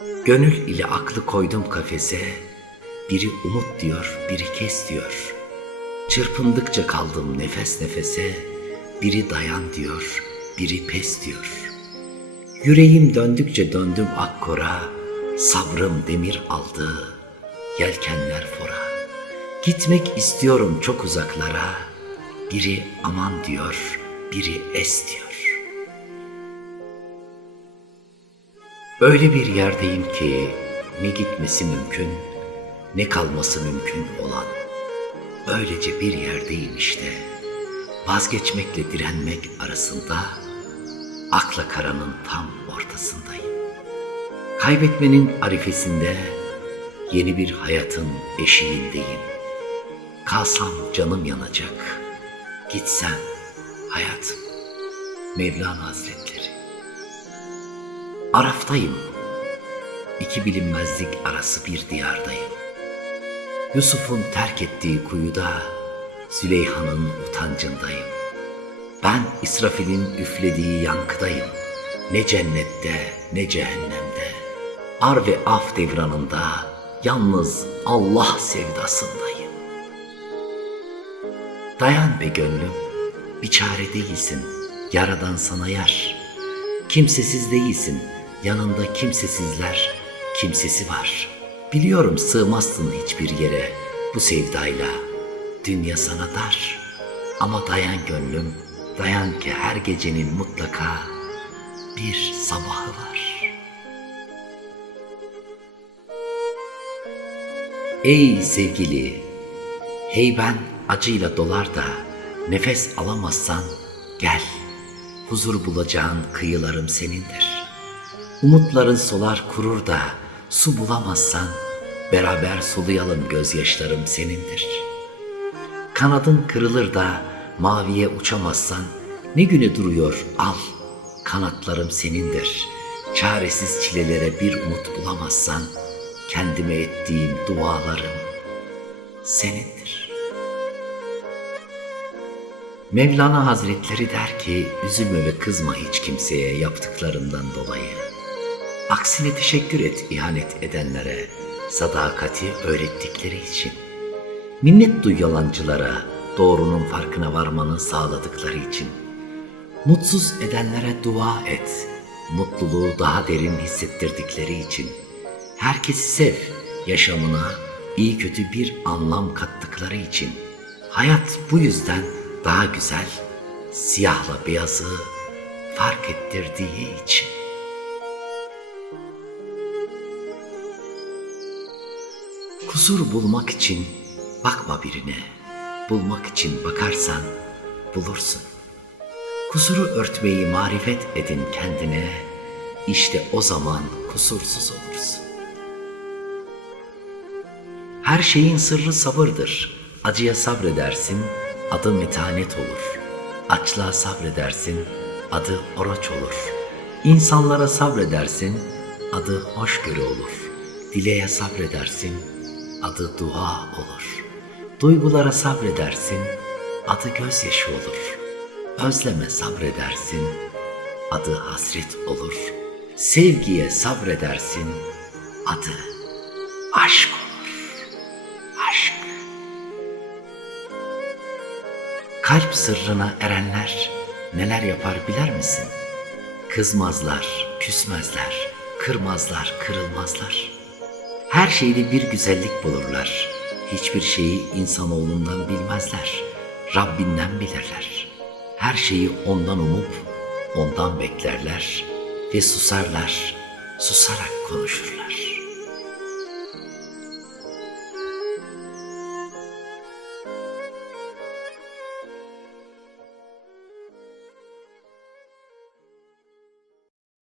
Gönül ile aklı koydum kafese, biri umut diyor, biri kes diyor. Çırpındıkça kaldım nefes nefese, biri dayan diyor, biri pes diyor. Yüreğim döndükçe döndüm akkora, sabrım demir aldı, yelkenler fora. Gitmek istiyorum çok uzaklara, biri aman diyor, biri es diyor. Öyle bir yerdeyim ki ne gitmesi mümkün, ne kalması mümkün olan. Öylece bir yerdeyim işte. Vazgeçmekle direnmek arasında, akla karanın tam ortasındayım. Kaybetmenin arifesinde, yeni bir hayatın eşiğindeyim. Kalsam canım yanacak, gitsem hayatım. Mevlana Hazretleri. Araftayım. İki bilinmezlik arası bir diyardayım. Yusuf'un terk ettiği kuyuda Züleyha'nın utancındayım. Ben İsrafil'in üflediği yankıdayım. Ne cennette ne cehennemde. Ar ve af devranında yalnız Allah sevdasındayım. Dayan be gönlüm, bir çare değilsin, yaradan sana yar. Kimsesiz değilsin, yanında kimsesizler, kimsesi var. Biliyorum sığmazsın hiçbir yere bu sevdayla. Dünya sana dar. Ama dayan gönlüm, dayan ki her gecenin mutlaka bir sabahı var. Ey sevgili, heyben acıyla dolar da nefes alamazsan gel. Huzur bulacağın kıyılarım senindir. Umutların solar kurur da su bulamazsan beraber sulayalım gözyaşlarım senindir. Kanadın kırılır da maviye uçamazsan ne güne duruyor al kanatlarım senindir. Çaresiz çilelere bir umut bulamazsan kendime ettiğim dualarım senindir. Mevlana Hazretleri der ki üzülme ve kızma hiç kimseye yaptıklarından dolayı. Aksine teşekkür et ihanet edenlere, sadakati öğrettikleri için. Minnet duy yalancılara, doğrunun farkına varmanı sağladıkları için. Mutsuz edenlere dua et, mutluluğu daha derin hissettirdikleri için. Herkesi sev, yaşamına iyi kötü bir anlam kattıkları için. Hayat bu yüzden daha güzel, siyahla beyazı fark ettirdiği için. Kusur bulmak için bakma birine, bulmak için bakarsan bulursun. Kusuru örtmeyi marifet edin kendine, işte o zaman kusursuz olursun. Her şeyin sırrı sabırdır. Acıya sabredersin, adı metanet olur. Açlığa sabredersin, adı oruç olur. İnsanlara sabredersin, adı hoşgörü olur. Dileğe sabredersin, adı dua olur. Duygulara sabredersin, adı gözyaşı olur. Özleme sabredersin, adı hasret olur. Sevgiye sabredersin, adı aşk olur. Aşk. Kalp sırrına erenler neler yapar biler misin? Kızmazlar, küsmezler, kırmazlar, kırılmazlar. Her şeyde bir güzellik bulurlar. Hiçbir şeyi insanoğlundan bilmezler. Rabbinden bilirler. Her şeyi ondan umup ondan beklerler ve susarlar, susarak konuşurlar.